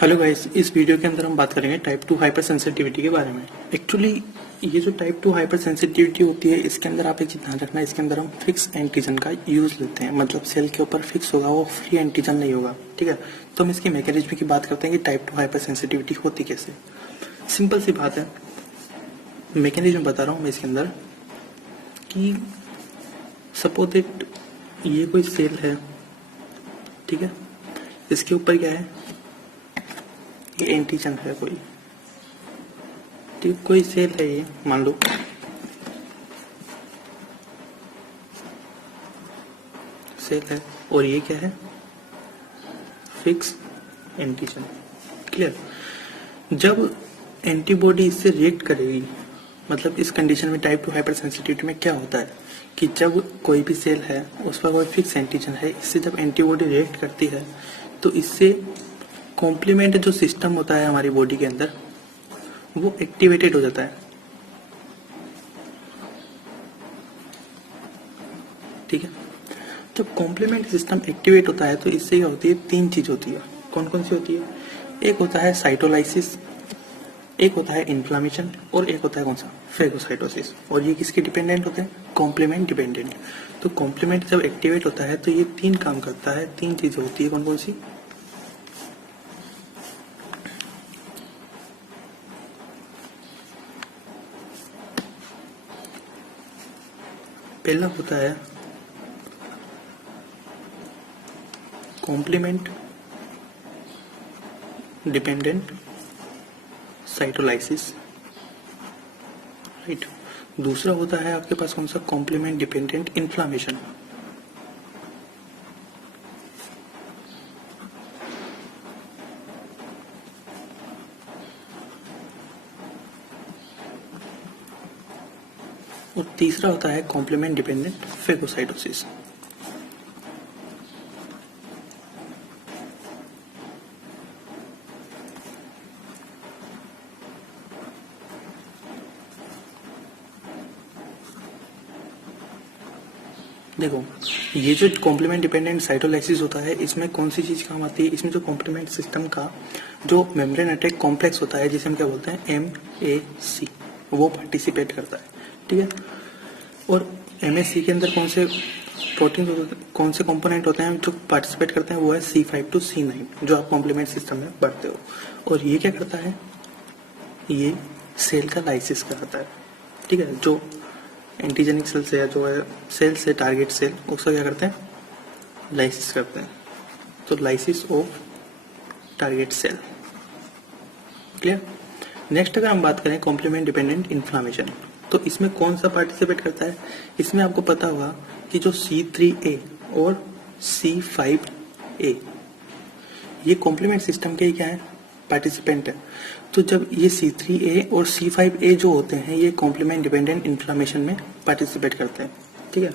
Hello guys, इस video के अंदर हम बात करेंगे टाइप 2 हाइपर सेंसिटिविटी के बारे में। एक्चुअली ये जो टाइप 2 हाइपर सेंसिटिविटी होती है, इसके अंदर आप एक चीज ध्यान रखना, इसके अंदर हम फिक्स एंटीजन का यूज लेते हैं। मतलब सेल के ऊपर फिक्स होगा, वो फ्री एंटीजन नहीं होगा। ठीक है, तो हम इसकी मैकेनिज्म की बात करते हैं कि टाइप 2 हाइपर सेंसिटिविटी होती कैसे। सिंपल सी बात है, मैकेनिज्म बता रहा हूँ मैं इसके अंदर कि सपोज इट ये कोई सेल है, ठीक है, इसके ऊपर क्या है, ये एंटीजन है कोई, ठीक, कोई सेल है ये, मान लो सेल है और ये क्या है, फिक्स एंटीजन। क्लियर। जब एंटीबॉडी इससे रिएक्ट करेगी, मतलब इस कंडीशन में टाइप 2 हाइपर सेंसिटिविटी में क्या होता है कि जब कोई भी सेल है उस पर कोई फिक्स एंटीजन है, इससे जब एंटीबॉडी रिएक्ट करती है तो इससे कॉम्प्लीमेंट जो सिस्टम होता है हमारी बॉडी के अंदर वो एक्टिवेटेड हो जाता है। ठीक है, जब कॉम्प्लीमेंट सिस्टम एक्टिवेट होता है तो इससे क्या होती है, तीन चीज होती है। कौन कौन सी होती है? एक होता है साइटोलाइसिस, एक होता है इन्फ्लामेशन और एक होता है कौन सा, फेगोसाइटोसिस। और ये किसके डिपेंडेंट होते हैं? Complement dependent. तो कॉम्प्लीमेंट जब एक्टिवेट होता है तो ये तीन काम करता है, तीन चीजें होती है। कौन कौन सी? पहला होता है कॉम्प्लीमेंट डिपेंडेंट साइटोलाइसिस, राइट। दूसरा होता है आपके पास कौन सा, कॉम्प्लीमेंट डिपेंडेंट इन्फ्लामेशन। और तीसरा होता है कॉम्प्लीमेंट डिपेंडेंट फेगोसाइटोसिस। देखो, ये जो कॉम्प्लीमेंट डिपेंडेंट साइटोलाइसिस होता है, इसमें कौन सी चीज काम आती है? इसमें जो कॉम्प्लीमेंट सिस्टम का जो मेम्ब्रेन अटैक कॉम्प्लेक्स होता है, जिसे हम क्या बोलते हैं, MAC, वो पार्टिसिपेट करता है। ठीक है, और MAC के अंदर कौन से प्रोटीन, कौन से कंपोनेंट होते हैं जो पार्टिसिपेट करते हैं? वो है C5 to C9, जो आप कॉम्प्लीमेंट सिस्टम में पढ़ते हो। और ये क्या करता है? ये सेल का लाइसिस कराता है। ठीक है, जो एंटीजेनिक सेल से या जो है सेल से टारगेट सेल, उसका क्या करते हैं, लाइसिस करते हैं। तो lysis of target cell. Clear. Next अगर हम बात करें कॉम्प्लीमेंट डिपेंडेंट इन्फ्लामेशन, तो इसमें कौन सा पार्टिसिपेट करता है? इसमें आपको पता होगा कि जो C3A और C5A, ये कॉम्प्लीमेंट सिस्टम के क्या है, पार्टिसिपेंट है। तो जब ये C3A और C5A जो होते हैं, ये कॉम्प्लीमेंट डिपेंडेंट इन्फ्लामेशन में पार्टिसिपेट करते हैं। ठीक है,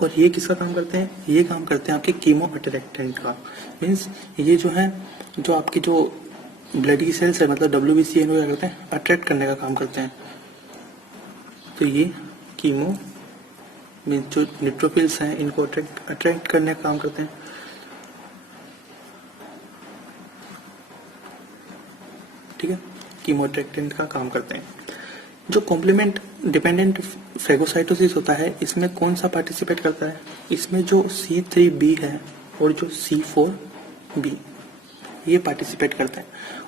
और ये किसका काम करते हैं? ये काम करते हैं आपके कीमो अट्रैक्टेंट का। मीन्स ये जो है, जो आपकी जो ब्लड की सेल्स है, मतलब WBC, इनको क्या करते हैं, अट्रैक्ट करने का काम करते हैं। तो ये कीमो मीन्स जो न्यूट्रोफिल्स हैं, इनको अट्रैक्ट करने का काम करते हैं। ठीक है, कीमोट्रैक्टेंट का काम करते हैं। जो कॉम्प्लीमेंट डिपेंडेंट फेगोसाइटोसिस होता है, इसमें कौन सा पार्टिसिपेट करता है? इसमें जो C3B है और जो C4B, ये पार्टिसिपेट करता है।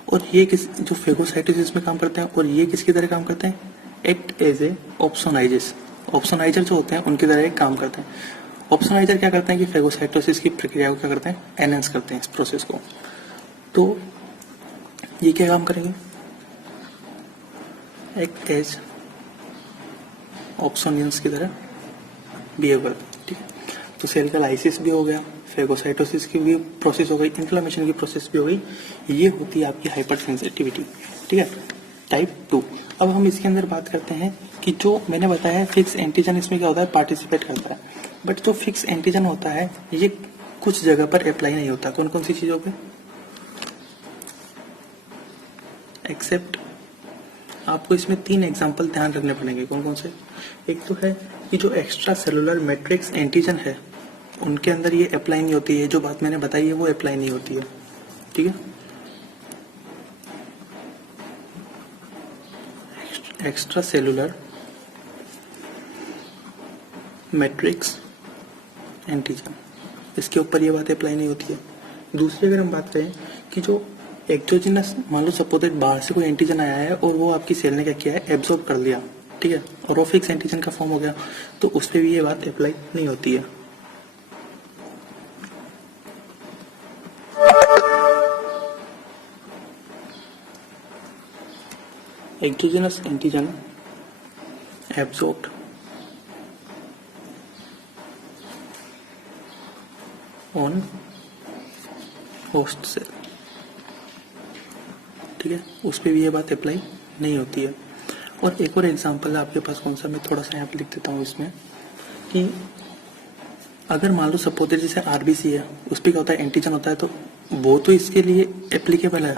और ये किस, जो फेगोसाइटोसिस में काम करते हैं, और ये किसकी तरह काम करते हैं? Act as a ऑप्सोनाइजर्स। ऑप्सोनाइजर जो होते हैं उनकी तरह एक काम करते हैं। ऑप्सोनाइजर क्या करते हैं कि फेगोसाइटोसिस की प्रक्रिया को क्या करते हैं, एनहांस करते हैं इस प्रोसेस को। तो ये क्या काम करेंगे? एक्ट एज ऑप्सोनियंस की तरह बिहेव करते हैं। ठीक है, तो सेल का लाइसिस भी हो गया, फेगोसाइटोसिस की भी प्रोसेस हो गई, इन्फ्लेमेशन की प्रोसेस भी हो गई। ये होती है आपकी हाइपर सेंसिटिविटी। ठीक है, टाइप 2। अब हम इसके अंदर बात करते हैं कि जो मैंने बताया है फिक्स एंटीजन, इसमें क्या होता है, पार्टिसिपेट करता है। बट जो फिक्स एंटीजन होता है, ये कुछ जगह पर अप्लाई नहीं होता। कौन कौन सी चीजों पे? एक्सेप्ट, आपको इसमें तीन एग्जाम्पल ध्यान रखने पड़ेंगे। कौन कौन से? एक तो है कि जो एक्स्ट्रा सेलुलर मैट्रिक्स एंटीजन है, उनके अंदर ये अप्लाई नहीं होती है। जो बात मैंने बताई है वो अप्लाई नहीं होती है। ठीक है, एक्स्ट्रा सेलुलर मैट्रिक्स एंटीजन, इसके ऊपर ये बात अप्लाई नहीं होती है। दूसरी अगर हम बात करें कि जो एक्सोजिनस, मान लो सपोज बाहर से कोई एंटीजन आया है और वो आपकी सेल ने क्या किया है, एब्जॉर्ब कर लिया, ठीक है, और वो फिक्स एंटीजन का फॉर्म हो गया, तो उस पर भी ये बात अप्लाई नहीं होती है। Exogenous antigen absorbed on host cell, ठीक है, उस पर भी ये बात अप्लाई नहीं होती है। और एक और एग्जांपल है आपके पास, कौन सा, मैं थोड़ा सा यहाँ पे लिख देता हूँ इसमें, कि अगर मान लो सपोज जैसे आरबीसी है, उस पर क्या होता है, एंटीजन होता है, तो वो तो इसके लिए एप्लीकेबल है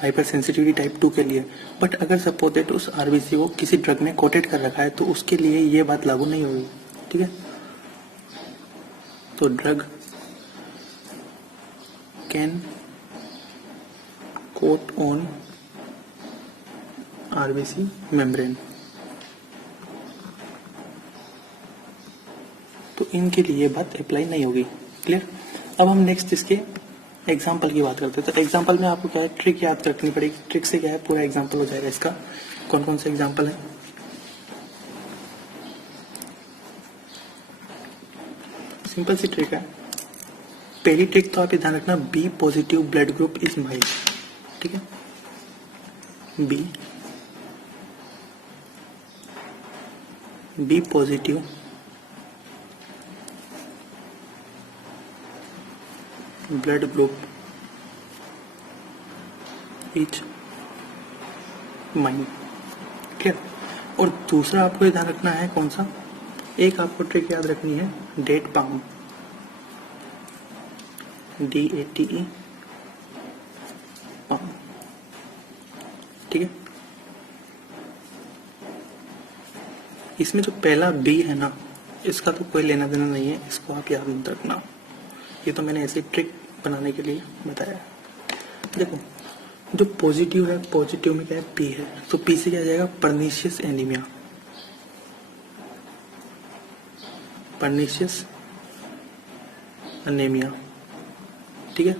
हाइपर सेंसिटिविटी टाइप 2 के लिए, बट अगर सपोज उस आरबीसी को किसी ड्रग में कोटेड कर रखा है तो उसके लिए ये बात लागू नहीं होगी, ठीक है। तो drug can coat on RBC membrane, तो इनके लिए बात अप्लाई नहीं होगी। क्लियर। अब हम नेक्स्ट इसके एग्जाम्पल की बात करते हैं। तो एग्जाम्पल में आपको क्या है, ट्रिक याद रखनी पड़ेगी। ट्रिक से क्या है, पूरा एग्जाम्पल हो जाएगा इसका। कौन कौन से एग्जाम्पल है, सिंपल सी ट्रिक है। पहली ट्रिक तो आप ये ध्यान रखना, B positive blood group is mild, ठीक है। B positive blood group is mild, ठीक है। और दूसरा आपको ये ध्यान रखना है, कौन सा, एक आपको ट्रिक याद रखनी है, डेट पाम, DATE पाम, ठीक है। इसमें जो पहला बी है ना, इसका तो कोई लेना देना नहीं है, इसको आप याद मत रखना। ये तो मैंने ऐसे ट्रिक बनाने के लिए बताया। देखो जो पॉजिटिव है, पॉजिटिव में क्या है, पी है, तो पी से क्या आ जाएगा, परनीशियस एनीमिया, परनीशियस एनीमिया, ठीक है।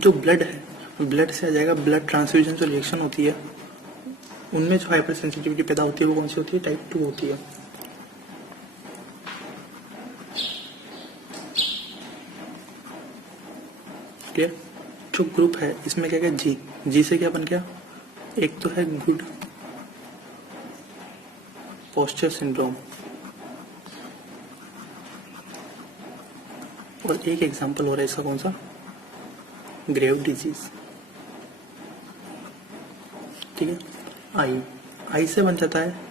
जो ब्लड है, ब्लड से आ जाएगा, ब्लड ट्रांसफ्यूजन जो रिएक्शन होती है उनमें जो हाइपर सेंसिटिविटी पैदा होती है वो कौन सी होती है, टाइप 2 होती है। क्लियर। जो ग्रुप है इसमें क्या क्या, जी, जी से क्या बन गया, एक तो है गुड पोस्चर सिंड्रोम, और एक एग्जांपल हो रहा है इसका, कौन सा, ग्रेव डिजीज, ठीक है। आई से बन जाता है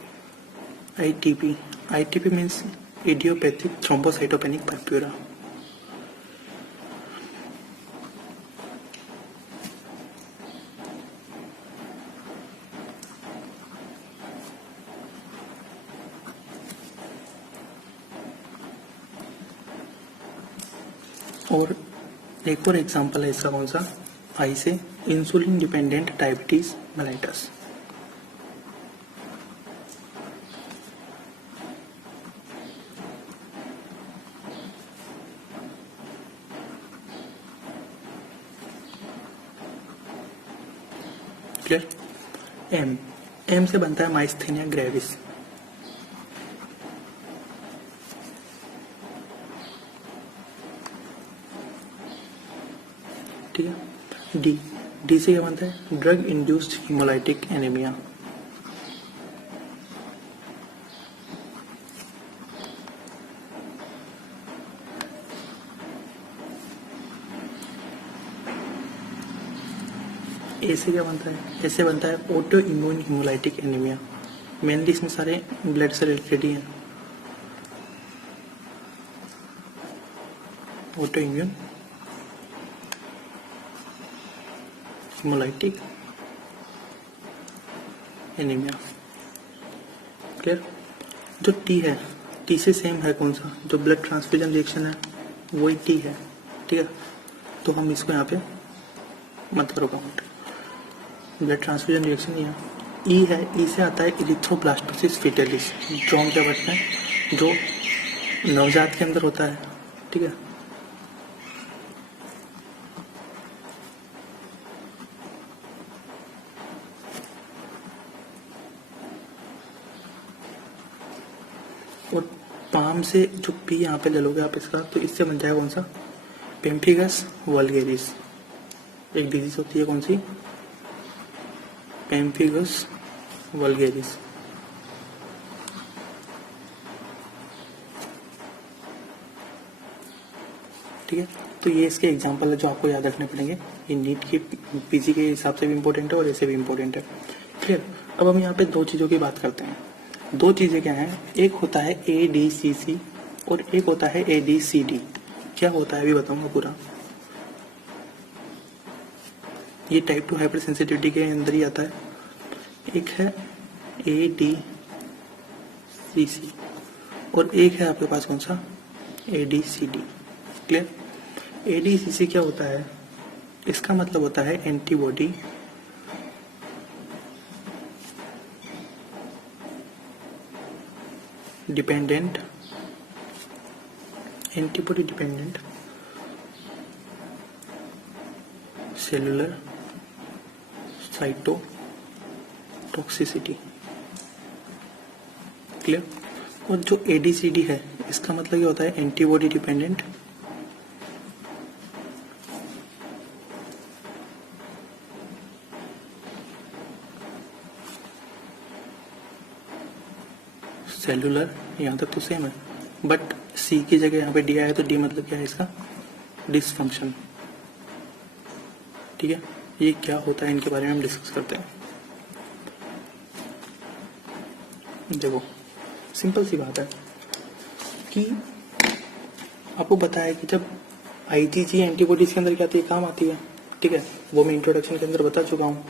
ITP, ITP means idiopathic thrombocytopenic purpura, और एक और एग्जांपल है इसका, कौन सा, आई से insulin dependent diabetes mellitus, clear. M से बनता है माइस्थेनिया ग्रेविस, ठीक है। डी से क्या बनता है, ड्रग इंड्यूस्ड हिमोलाइटिक एनीमिया, ए से क्या बनता है, ऐसे बनता है auto immune haemolytic anaemia, mainly इसमें सारे ब्लड से रिलेटेड ही हैं, auto immune haemolytic anaemia, clear. जो टी है, टी से सेम है, कौन सा, जो ब्लड ट्रांसफ्यूजन रिएक्शन है वही टी है, ठीक है। तो हम इसको यहाँ पे मत करो काउंट, ब्लड ट्रांसफ्यूजन रिएक्शन ही है, ई है, ई से आता है इरिथ्रोब्लास्टोसिस फिटेलिस, जो हम क्या बोलते हैं, जो नवजात के अंदर होता है, ठीक है। और पाम से जो पी यहाँ पे ले लोगे आप इसका, तो इससे बन जाएगा कौन सा, पेम्फिगस वल्गेरिस। एक डिजीज होती है कौन सी, पेम्फिगस वल्गेरिस। ठीक है, तो ये इसके एग्जाम्पल है जो आपको याद रखने पड़ेंगे। ये नीट की पीजी के हिसाब से भी इम्पोर्टेंट है और ऐसे भी इम्पोर्टेंट है। क्लियर। अब हम यहाँ पे दो चीज़ों की बात करते हैं। दो चीज़ें क्या हैं, एक होता है ADCC और एक होता है ADCD। क्या होता है अभी बताऊंगा पूरा। ये टाइप 2 हाइपर सेंसिटिविटी के अंदर ही आता है। एक है ADCC और एक है आपके पास कौन सा, ADCD। क्लियर। ADCC क्या होता है, इसका मतलब होता है antibody dependent, antibody dependent cellular cytotoxicity. Clear. और जो ADCD है, इसका मतलब क्या होता है, एंटीबॉडी डिपेंडेंट सेलुलर। यहाँ तक तो सेम है, बट सी की जगह यहाँ पे डी आया तो डी मतलब क्या है इसका, डिसफंक्शन। ठीक है, ये क्या होता है इनके बारे में हम डिस्कस करते हैं। देखो सिंपल सी बात है कि आपको बताया कि जब IgG एंटीबॉडीज के अंदर क्या आती है, काम आती है। ठीक है, वो मैं इंट्रोडक्शन के अंदर बता चुका हूँ।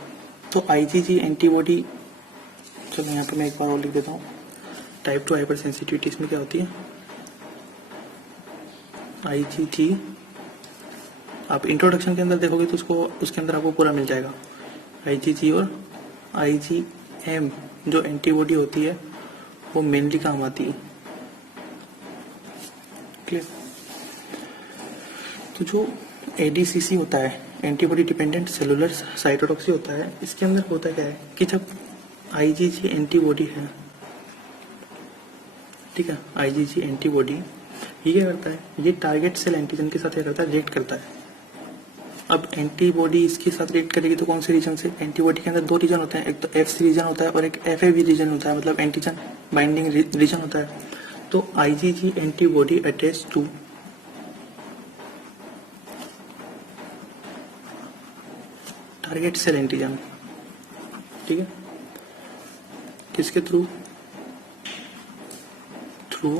तो IgG एंटीबॉडी, चलो यहाँ पे मैं एक बार और लिख देता हूँ। टाइप 2 हाइपर सेंसिटिविटी इसमें क्या होती है, IgG। आप इंट्रोडक्शन के अंदर देखोगे तो उसको, उसके अंदर आपको पूरा मिल जाएगा। IgG और IgM जो एंटीबॉडी होती है वो मेनली काम आती है। क्लियर। तो जो ADCC होता है, एंटीबॉडी डिपेंडेंट सेलुलर साइटोटॉक्सी होता है, इसके अंदर होता क्या है कि जब IgG एंटीबॉडी है, ठीक है, IgG एंटीबॉडी ये क्या करता है, ये टारगेट सेल एंटीजन के साथ क्या करता है, रिएक्ट करता है। अब एंटीबॉडी इसके साथ रिएक्ट करेगी तो कौन से रीजन से, एंटीबॉडी के अंदर दो रीजन होते हैं, एक तो FC रीजन होता है और एक FAB रीजन होता है, मतलब एंटीजन बाइंडिंग रीजन होता है। तो IgG antibody attach to target cell antigen. ठीक है, किसके थ्रू, थ्रू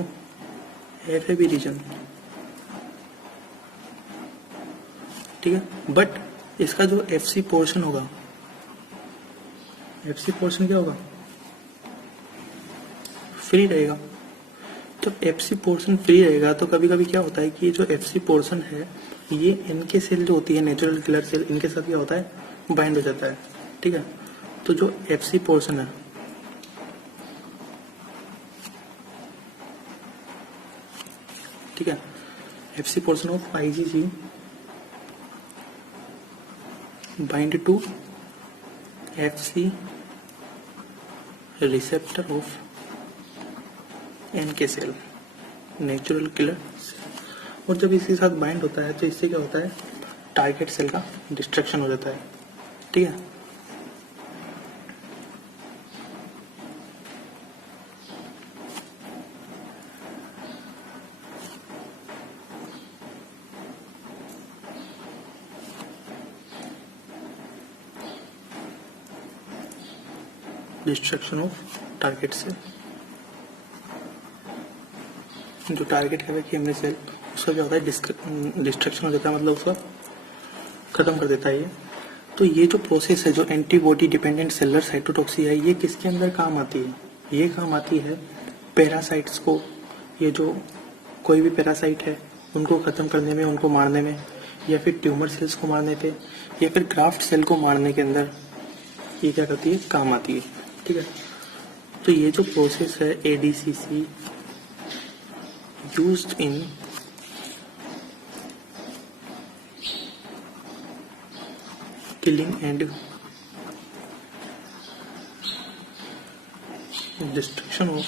FAB रीजन। ठीक है, बट इसका जो FC पोर्शन होगा, FC पोर्शन क्या होगा, फ्री रहेगा। जब FC पोर्शन फ्री रहेगा तो कभी कभी क्या होता है कि ये जो FC पोर्शन है ये NK सेल जो होती है, नेचुरल किलर सेल, इनके साथ क्या होता है, बाइंड हो जाता है। ठीक है, तो जो FC पोर्शन है, ठीक है, FC portion of IgG bind to FC receptor of NK cell, natural killer cell. और जब इसके साथ बाइंड होता है तो इससे क्या होता है, टारगेट सेल का डिस्ट्रक्शन हो जाता है। ठीक है, डिस्ट्रक्शन ऑफ टारगेट सेल। जो टारगेट है कि हमने सेल, उसका क्या होता है, डिस्ट्रक्शन हो जाता है, मतलब उसका खत्म कर देता है ये। तो ये जो प्रोसेस है, जो एंटीबॉडी डिपेंडेंट सेलुलर साइटोटॉक्सी है, ये किसके अंदर काम आती है, ये काम आती है पैरासाइट्स को। ये जो कोई भी पैरासाइट है उनको खत्म करने में, उनको मारने में, या फिर ट्यूमर सेल्स को मारने पे, या फिर ग्राफ्ट सेल को मारने के अंदर ये क्या करती है, काम आती है। ठीक है। तो ये जो प्रोसेस है ADCC used in killing and destruction of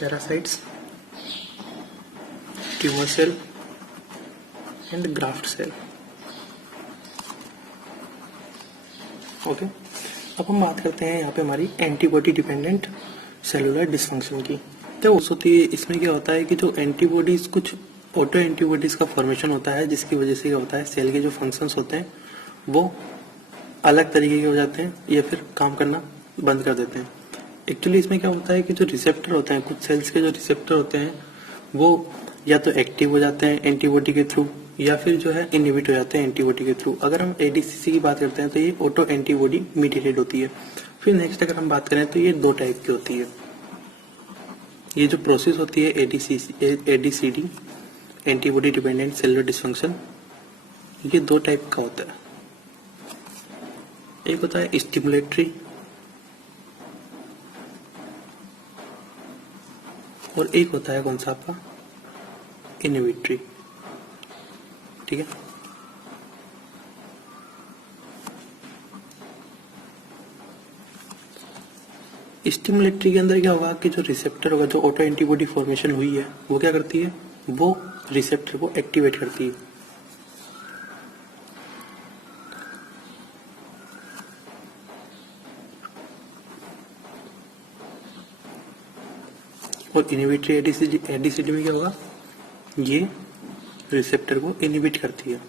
parasites, tumour cell and graft cell. Okay, अब हम बात करते हैं यहाँ पे हमारी एंटीबॉडी डिपेंडेंट सेलुलर डिसफंक्शन की। तो होती है इसमें क्या होता है कि जो एंटीबॉडीज, कुछ ऑटो एंटीबॉडीज का फॉर्मेशन होता है, जिसकी वजह से क्या होता है सेल के जो फंक्शंस होते हैं वो अलग तरीके के हो जाते हैं या फिर काम करना बंद कर देते हैं। एक्चुअली इसमें क्या होता है कि जो रिसेप्टर होते हैं, कुछ सेल्स के जो रिसेप्टर होते हैं वो या तो एक्टिव हो जाते हैं एंटीबॉडी के थ्रू या फिर जो है इनहिबिट हो जाते हैं एंटीबॉडी के थ्रू। अगर हम ADCC की बात करते हैं तो ये ऑटो एंटीबॉडी मीडिएटेड होती है। फिर नेक्स्ट अगर हम बात करें तो ये दो टाइप की होती है। ये जो प्रोसेस होती है ADCD antibody dependent cellular dysfunction, ये दो टाइप का होता है। एक होता है स्टिमुलेटरी और एक होता है कौन सा आपका इनहिबिटरी। ठीक है, स्टिमुलेटरी के अंदर क्या होगा कि जो रिसेप्टर होगा, जो ऑटो एंटीबॉडी फॉर्मेशन हुई है वो क्या करती है, वो रिसेप्टर को एक्टिवेट करती है। और इनहिबिटरी एडीसीडी में क्या होगा, ये रिसेप्टर को इनहिबिट करती है।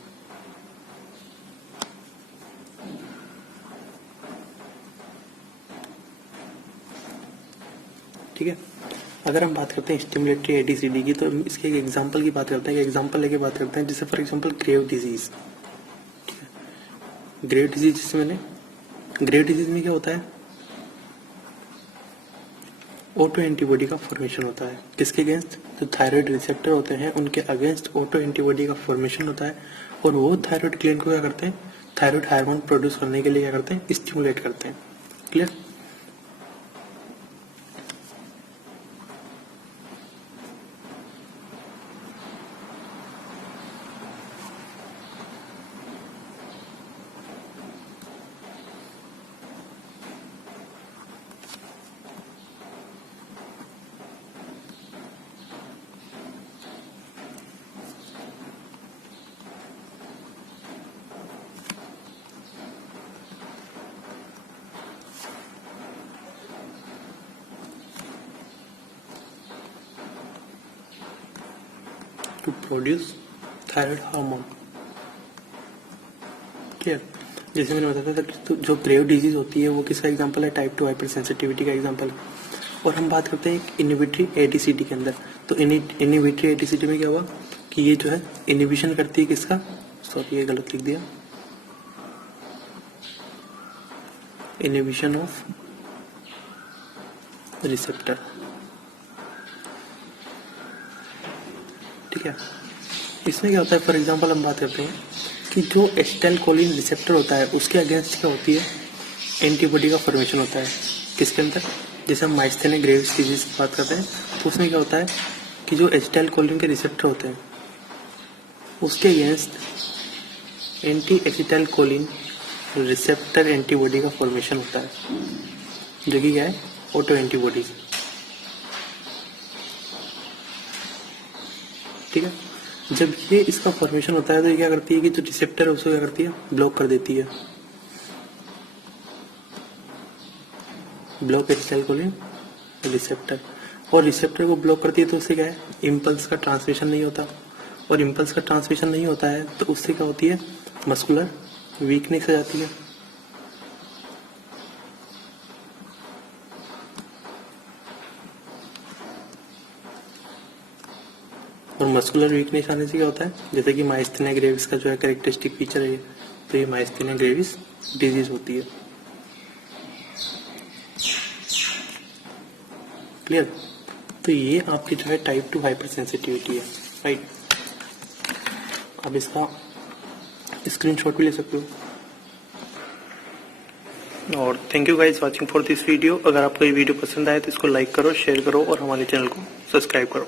ठीक है, अगर हम बात करते हैं स्टिमुलेटरी ADCD की तो इसके एक एग्जांपल की बात करते हैं, एग्जांपल लेके बात करते हैं, जैसे फॉर एग्जांपल ग्रेव डिजीज। ठीक है, ग्रेव डिजीज में क्या होता है, ऑटो एंटीबॉडी का फॉर्मेशन होता है। किसके अगेंस्ट, जो थायराइड रिसेप्टर होते हैं उनके अगेंस्ट ऑटो एंटीबॉडी का फॉर्मेशन होता है। और वो थायराइड ग्लैंड को क्या करते हैं, थायराइड हार्मोन प्रोड्यूस करने के लिए क्या करते हैं, स्टिमुलेट करते हैं। Clear. To produce thyroid hormone. Clear. जैसे मैंने बताया था कि जो ग्रेव डिजीज होती है वो किसका एग्जांपल है, टाइप 2 हाइपर सेंसिटिविटी का एग्जांपल है। और हम बात करते हैं इनहिबिटरी ADCD के अंदर, तो इनहिबिटरी ADCD में क्या हुआ कि ये जो है इनहिबिशन करती है किसका, सॉरी ये गलत लिख दिया, इनहिबिशन ऑफ रिसेप्टर। ठीक है, इसमें क्या होता है, फॉर एग्जांपल हम बात करते हैं कि जो एसिटाइलकोलिन रिसेप्टर होता है उसके अगेंस्ट क्या होती है, एंटीबॉडी का फॉर्मेशन होता है। किसके अंदर, जैसे हम माइस्थेनिया ग्रेव्स डिजीज की बात करते हैं तो उसमें क्या होता है कि जो एसिटाइलकोलिन के रिसेप्टर होते हैं उसके against anti acetylcholine receptor antibody का फॉर्मेशन होता है, जो कि क्या है, ऑटो एंटीबॉडीज। ठीक है, जब ये इसका फॉर्मेशन होता है तो ये क्या करती है कि जो रिसेप्टर है उसको क्या करती है, ब्लॉक कर देती है। ब्लॉक एसिटाइलकोलिन रिसेप्टर, और रिसेप्टर को ब्लॉक करती है तो उससे क्या है, इम्पल्स का ट्रांसमिशन नहीं होता। और इम्पल्स का ट्रांसमिशन नहीं होता है तो उससे क्या होती है, मस्कुलर वीकनेस आ जाती है। और मस्कुलर वीकनेस आने से क्या होता है, जैसे कि माइस्थेनिया ग्रेविस का जो है कैरेक्टरिस्टिक फीचर है, तो ये माइस्थेनिया ग्रेविस डिजीज होती है। क्लियर। तो ये आपकी जो है टाइप 2 हाइपर सेंसिटिविटी है, राइट। आप इसका स्क्रीनशॉट भी ले सकते हो। और thank you guys watching for this video. अगर आपको ये वीडियो पसंद आए तो इसको लाइक करो, शेयर करो और हमारे चैनल को सब्सक्राइब करो।